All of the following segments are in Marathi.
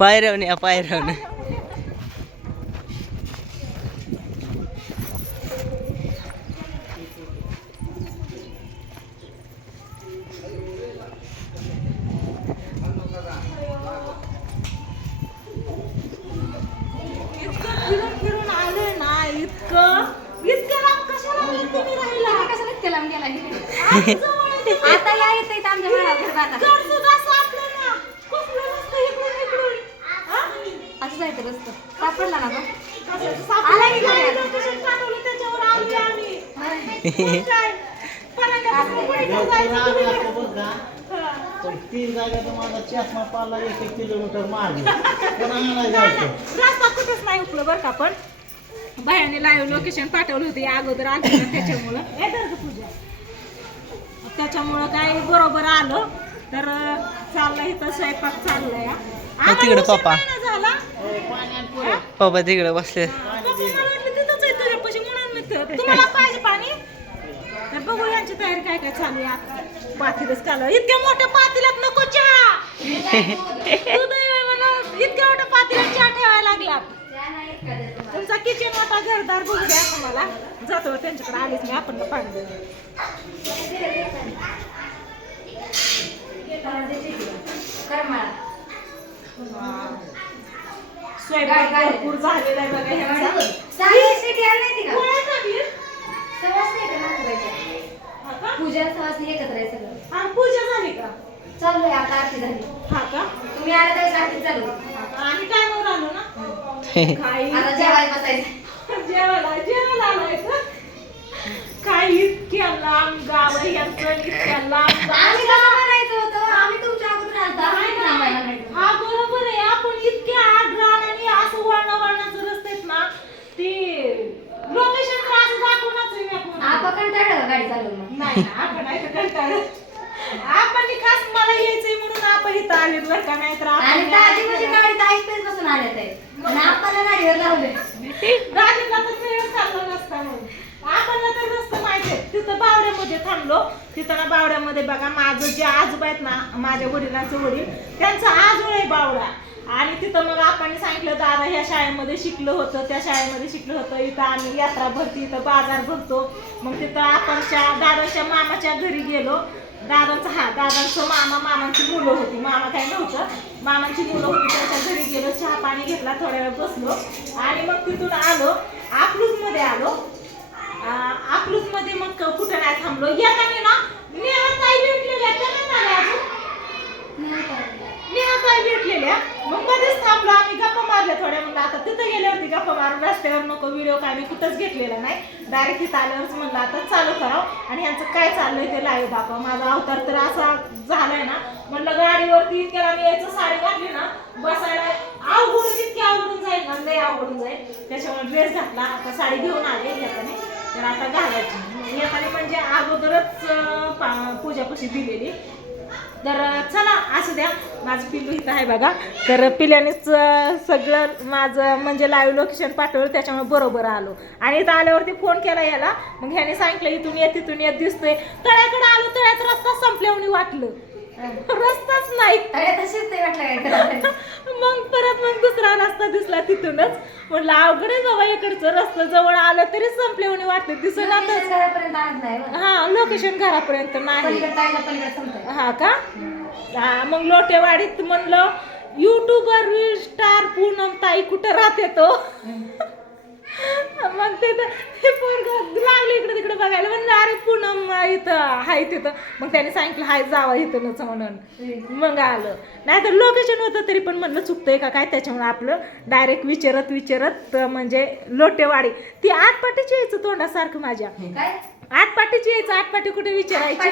पायरवण्या पायरवण्या फिरून आले ना इतकं लांब कशाला तुम्ही राहिला कशाला इतक्या लांब गेला आता या येते आमच्या घरात असं जायचं रस्ता सापडला ना तीन जागा तुम्हाला चष्मा पाला 1-1 किलोमीटर मागे रस्ता कुठेच नाही उपलं बरं का पण बाहेरने लाईव्ह लोकेशन पाठवलं होते अगोदर आलं ना त्याच्यामुळं काही बरोबर आलं तर चाललंय इथं स्वयंपाक चाललाय तिकडे पप्पा झाला पप्पा तिकडे बसले तुम्हाला पाहिजे पाणी तर बघू यांची तयारी काय काय चालू आहे पातेलच काल इतक्या मोठ्या पातेल्यात नको चहा इतक्या मोठ्या पातेल्यात चहा ठेवायला लागला तुमचा किचन मोठा घरदार बघू द्या तुम्हाला जातो त्यांच्याकडे आलीच मी आपण पाणी देऊ स्वयंपाक भरपूर झालेला आहे बघा पूजा सवासनी एकत्र आहे सगळं हा पूजा झाली का चाललोय आता आरती झाली हा का तुम्ही आला तर आरती चालू आणि काय वर आलो ना काही आता जेवायला बसायचं जेवायला आलाय का काही इतक्या लांब गाव आहे यांचं इतक्या लांब आम्ही कसं म्हणायचं होतं आम्ही तुमच्या अगोदर आलता हा बरोबर आहे आपण इतक्या आड रान आणि असं वळणाचं रस्ते आहेत ना ते लोकेशन असं दाखवूनच आपण कंटाळलं गाडी चालवून नाही आपण नाही तर कंटाळलं आपण खास मला यायचंय म्हणून आपण इथं आले बरं का नाही तर आणि दादी म्हणजे गाडीत ऐकतेच बसून आले ते आणि आपल्याला गाडीवर लावले दादीला तर वेळ चालला नसता म्हणून आपल्याला तर रस्ता माहिती आहे तिथं बावड्यामध्ये थांबलो तिथं ना बावड्यामध्ये बघा माझं जे आजोबा आहेत ना माझ्या वडिलांचं वडील त्यांचं आजोळ आहे बावडा आणि तिथं मग आपण सांगितलं दादा ह्या शाळेमध्ये शिकलं होतं त्या शाळेमध्ये शिकलं होतं इथं आम्ही यात्रा भरती इथं बाजार भरतो मग तिथं आपण दादाच्या मामाच्या घरी गेलो दादांचं मामांची मुलं होती मामा काय नव्हतं मामांची मुलं होती त्यांच्या घरी गेलो चहा पाणी घेतला थोड्या वेळ बसलो आणि मग तिथून आलो अकलूजमध्ये आलो अकलूजमध्ये मग कुठं नाही थांबलो येताना ना नेहाताई भेटलेल्या त्या नाही आल्या अजून नेहाताई भेटलेल्या मग मध्येच थांबलो आम्ही गप्पा मारल्या थोड्या म्हणलं आता तिथं गेल्यावरती गप्पा मारून रस्त्यावर नको व्हिडिओ काय मी कुठंच घेतलेला नाही डायरेक्ट तिथं आल्यावरच म्हणलं आता चालू करावं आणि ह्यांचं काय चाललंय ते लाईव्ह दाखवा माझा अवतार तर असा झालाय ना म्हणलं गाडीवरती इतक्याला मी यायचं साडी घातली ना बसायला अवघडून इतकी अवघडून जाईल ना लय अवघडून जाईल त्याच्यामुळे ड्रेस घातला आता साडी घेऊन आले येताने तर आता घालायची येताने म्हणजे अगोदरच पूजापाशी दिलेली तर चला असू द्या माझं पिल्लू इथं आहे बघा तर पिल्यानेच सगळं माझं म्हणजे लाईव्ह लोकेशन पाठवलं त्याच्यामुळे बरोबर आलो आणि इथं आल्यावरती फोन केला याला मग ह्याने सांगितलं इथून येत दिसतोय तळ्याकडे आलो तळ्यात रस्ता संपल्यावर वाटलं रस्ताच नाही मग परत दुसरा रस्ता दिसला तिथूनच म्हटलं अवघड आहे बाबा इकडचं रस्ता जवळ आलं तरी संपल्यावर वाटलं दिसत हा लोकेशन घरापर्यंत नाही हा का मग लोटेवाडीत म्हणलं युट्यूबर स्टार पूनम ताई कुठं राहते तो मग ते लागलं इकडे तिकडे बघायला म्हणजे अरे पूनम इथं हाय तिथं मग त्याने सांगितलं हाय जावा इथूनच म्हणून मग आलं नाही तर लोकेशन होतं तरी पण म्हणलं चुकतंय का काय त्याच्यामुळे आपलं डायरेक्ट विचारत म्हणजे लोटेवाडी ती आठपाटीची यायचं तोंडासारखं माझ्या आठपाटीची यायचं आठपाटी कुठे विचारायची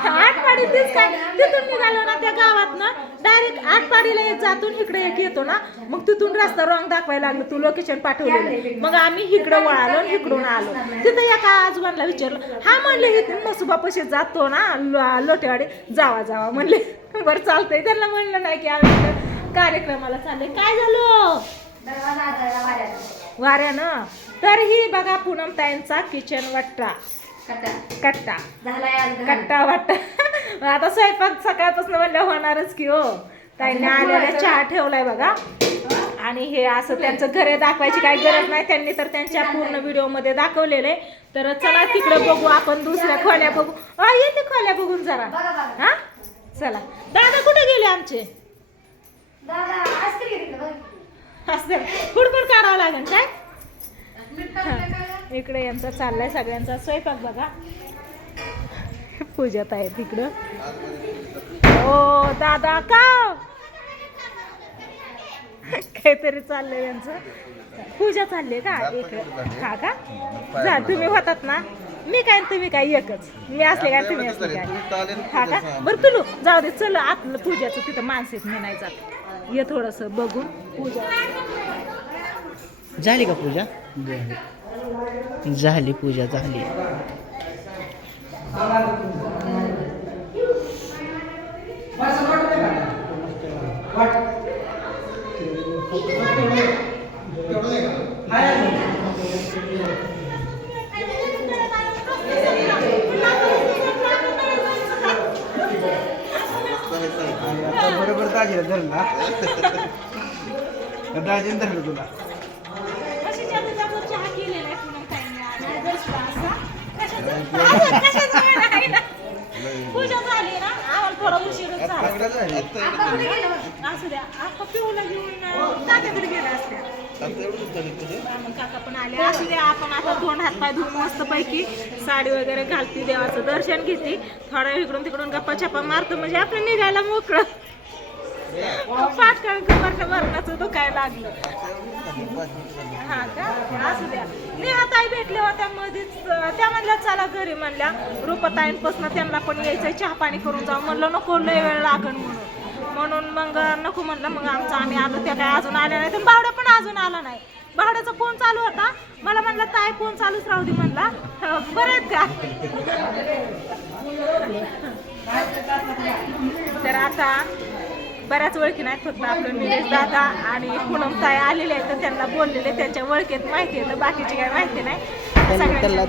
आठपाडी तेच काय तिथून निघालो ना त्या गावात ना डायरेक्ट आठपाडीला जातून इकडे एक येतो ना मग तिथून रस्ता रॉंग दाखवायला लागलो तू लोकेशन पाठवलेलं मग आम्ही इकडं वळालो इकडून आलो तिथं एका आजोबांना विचारलं हा म्हणले इथून मसुबापाशी जातो ना लोटेवाडी जावा म्हणले बरं चालतंय त्यांना म्हणलं नाही की आम्ही कार्यक्रमाला चालले काय झालं वाऱ्यानं तर ही बघा पूनम ताईंचा किचन कट्टा वाट्टा आता स्वयंपाक सकाळपासून म्हणलं होणारच की हो ताईंनी आलेला चहा ठेवलाय बघा. आणि हे असं त्यांचं घरे दाखवायची काही गरज नाही, त्यांनी तर त्यांच्या पूर्ण व्हिडिओ मध्ये दाखवलेले. तर चला तिकडे बघू आपण, दुसऱ्या खोल्या बघू. येते खोल्या बघून जरा. हा चला. दादा कुठे गेले आमचे? असं कुडकुड काढावं लागेल काय. इकडे यांचा चाललाय सगळ्यांचा स्वयंपाक बघा. पूजात आहे तिकडं. ओ दादा का काहीतरी चाललंय त्यांचं. पूजा चालली का इकडे? हा का. जा तुम्ही होतात ना, मी काय तुम्ही काय एकच. मी असले काय तुम्ही असले काय. हा का. बरं तुलू जाऊ दे. चल आपलं पूजाचं तिथं माणसेच मी नाही जात. ये थोडस बघून पूजा झाली का पूजा? झाली पूजा झाली. बरोबर दाजीला धरला. दाजीने धरलं तुला. चहा केलेला आहे पुन्हा पूजा झाली ना, आम्हाला थोडा उशीरच झाला. असू द्या. आपण पिऊला घेऊन तात्याकडे गेल्या असत्या. मग काका पण आले. असू द्या. आपण आता 2 हातपाय धुवून मस्त पैकी साडी वगैरे घालती, देवाचं दर्शन घेते, थोडा वेळ इकडून तिकडून गप्पा छप्पा मारतो, म्हणजे आपलं निघायला मोकळं. पाटकन कमरच्या मरणाचं दुखायला लागलं. हा का. असू द्या. नेहाताई भेटल्या होत्या मध्येच, त्या म्हणल्या चला घरी म्हणल्या. रूपाताईंपासून त्यांना पण यायचं, चहा पाणी करून जाऊ. म्हणलं नको लय वेळ लागण म्हणून मग नको म्हणलं. मग आम्ही आलो. त्या काय अजून आल्या नाही. तर बावड्या पण अजून आला नाही. बावड्याचा फोन चालू होता. मला म्हणलं ताई फोन चालूच राहू दे म्हणला. बरं आहेत का. तर आता बऱ्याच ओळखी नाही, फक्त आपलं निलेश दादा आणि पूनम ताई आलेले आहेत, तर त्यांना बोललेले, त्यांच्या ओळखीत माहिती आहे, तर बाकीची काही माहिती नाही.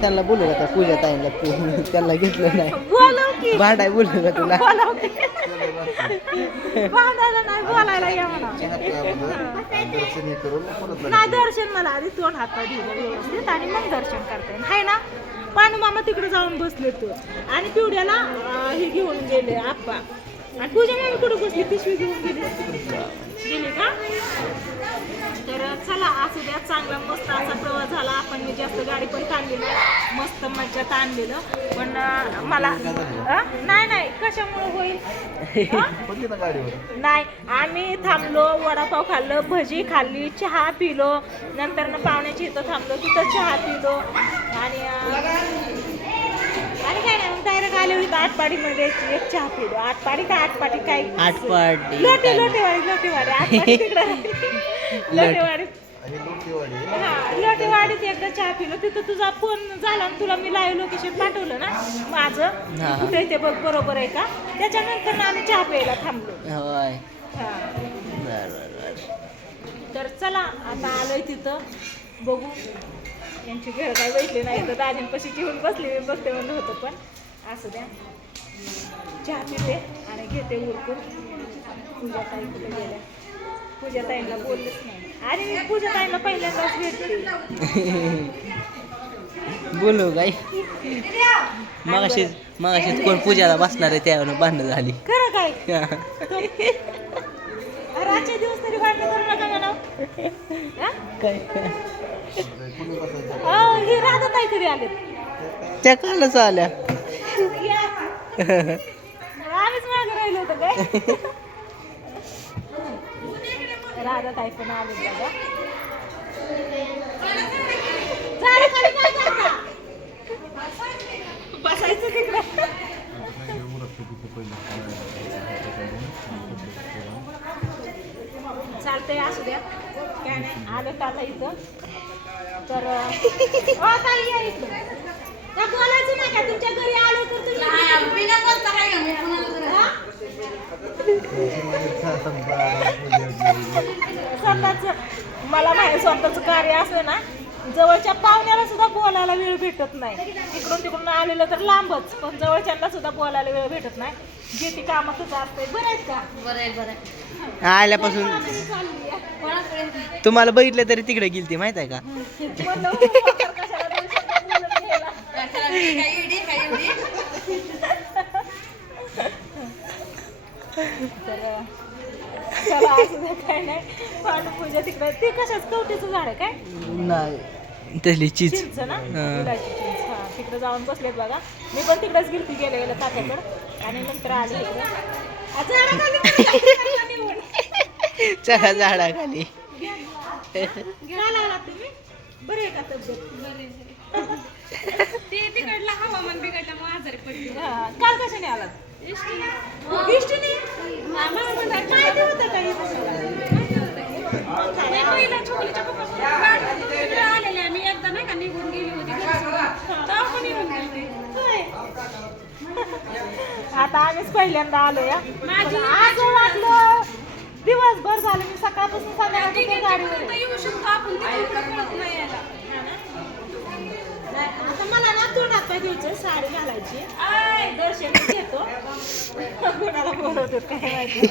त्यांना बोलू का पूजा ताईला? त्यांना घेतलं नाही. बोलव की. भांडाय बोलू का तुला? बोलव की. भांडायला नाही, बोलायला या म्हणा. नाही दर्शन मला आधी 2 हातपाय धुवून व्यवस्थित आणि मग दर्शन करता येईल. हाय ना. पांडू मामा तिकडे जाऊन बसले तू, आणि पिवड्याला हे घेऊन गेले आप्पा. आणि पूजा मामी कुठे बसली? पिशवी घेऊन गेली का. तर चला असू द्या. चांगला मस्त असा प्रवास झाला. आपण मी जास्त गाडी पण ताणली नाही, मस्त मज्जात आणलेलं. पण मला नाही कशामुळे होईल. नाही आम्ही थांबलो, वडापाव खाल्लं, भजी खाल्ली, चहा पिलो. नंतर पाहुण्याची इथं थांबलो, तिथं चहा पिलो. आणि काय नाही, मग डायरेक्ट आले होते आटपाडीमध्ये एक चहा पिलो. आटपाडी काय आटपाडी काय लोटेवाडी आटपाडी तिकडे लोटेवाडीत एकदा चहा पिलो. तिथं तुझा फोन झाला आणि तुला मी लाईव्ह लोकेशन पाठवलं ना माझं, कुठे ते बघ बरोबर आहे का. त्याच्यानंतर ना आम्ही चहा प्यायला थांबलो. तर चला आता आलोय तिथं, बघू. यांची घर काय बैठले नाही तर दाजींपाशी येऊन बसले, मी बघते म्हणलं होतं. पण असू द्या. चहा पिते आणि घेते उरकून. पूजा ताई कुठे गेल्या? पूजा ताईंना बोललेच नाही. आणि मी पूजा ताईंना पहिल्यांदाच भेटते. बोलू काय. मगाशीच कोण पूजाला बसणार आहे त्यावर भांडण झाली. खरं काय. आजच्या दिवस तरी भांडण करू नका म्हणाव. हे राधा ताई कधी आले? त्या कालच आल्या. आम्हीच मागे राहिलो होतो काय. राधा ताई पण आले बघा. बसायचं तिकडे. चालतंय असू द्या. काय नाही आलं तर आता इथं. तर ताई या इथं. का बोलायचं नाही का? तुमच्या घरी आलो तर तुम्ही स्वतःच मला माहिती स्वतःच कार्य असलं ना जवळच्या पाहुण्याला सुद्धा बोलायला वेळ भेटत नाही. इकडून तिकडून आलेलं तर लांबच, पण जवळच्यांना सुद्धा बोलायला वेळ भेटत नाही. जे ती कामातच असते. बरं आहेत का? बरं आहे, बरं आहे. आल्यापासून चालली आहे. कोणाकडे? तुम्हाला बघितलं तरी तिकडे गेलती माहित आहे का? म्हणलं, वापर कशाला दोन शब्द बोलत घ्यायला. काय एवढी, काय एवढी? तर चला असू दे, काय नाही. पांडुपूजा तिकडे ते कशाच कवटीचं झाड आहे काय? नाही तसली चीज. चिंच ना, गुलाची चिंच. हा, तिकडे जाऊन बसलेत बघा. मी पण तिकडेच गेलती गेल्या तात्याकडे आणि नंतर आले इकडे. चला झाडाखाली. घ्यायला आला तुम्ही? बरे आहे का तब्येत? ते तिकडला हवामान बिघडल्यामुळे आजारी पडली. हा, काल कशाने आलात? इष्टीने? काय ते होतं काही पहिला छोलीच्या पप्पा आलेले आम्ही एकदा नाही का निघून गेली होती तेव्हा पण निघून गेली. आता आम्हीच पहिल्यांदा आलो या. आज वाटलं दिवसभर झालं, मी सकाळपासून संध्याकाळपासून गाडीवर आहे. येऊ शकतो आपण तिकडे कळत नाही यायला. आता मला ना तोंडात पाय द्यायचं, साडी घालायची, दर्शन घेतो. कोणाला बोलवतो काय माहिती.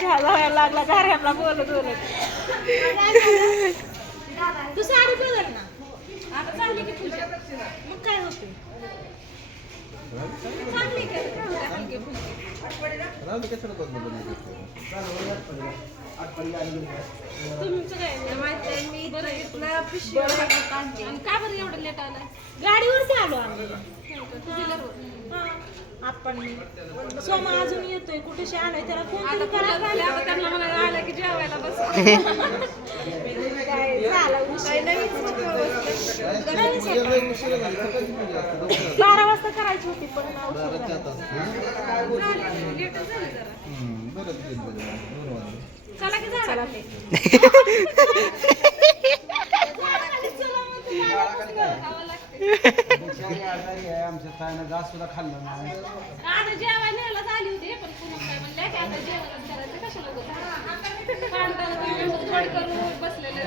चहा जायला लागला घराला बोलत बोलत. तू साडी बदल ना. आता चांगली की पूजा मग काय होते? चांगली की हलके फुलके. तुमचं काय माहिती आहे मी बरं इथला पिशवी आणि का बरं एवढं लेट आलाय? गाडीवरती आलो आम्ही. तुझ्या आपण सोमा अजून येतोय, कुठेशी आलाय त्याला फोन आता तरी करा. आता त्यांना मला आलं की जेवायला बस. काय झालं उशीर. उशिरा झाली. 12 वाजता करायची होती पण उशीर झाला. लेट झाली जरा. बरं. चला की झाला चला ते. आमच्या ताईनं जास्त सुद्धा खाल्लं नाही. आता जेवायला न्यायला झाली होती पण पुन्हा काय म्हणलं की आता जेवणच करायचं कशाला थोडी करून बसलेले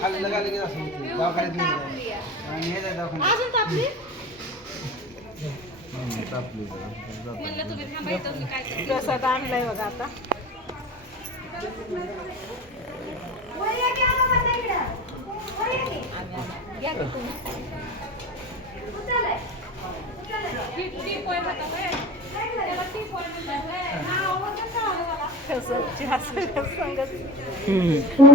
खाल्लं गाली की असं होतं. दवाखान्यात नेलं. आणि हे जाय दवाखान्यात. अजून तापली? तापली. म्हणलं तुम्ही थांबा इथं मी काय करते. प्रसाद आणलाय बघा आता. घ्या की तुम्ही. टी पॉईंट होता होय. त्याला टी पॉईंट म्हणतात. नाव वगैरे कळालं मला.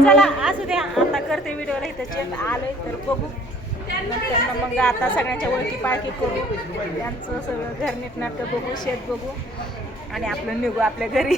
चला असू द्या, आता करते व्हिडिओला इथं चेक आलोय तर बघू. नंतर मग आता सगळ्यांच्या ओळखी पाळखी करू, त्यांचं सगळं घर नीटनाटकं बघू, शेत बघू आणि आपलं निघू आपल्या घरी.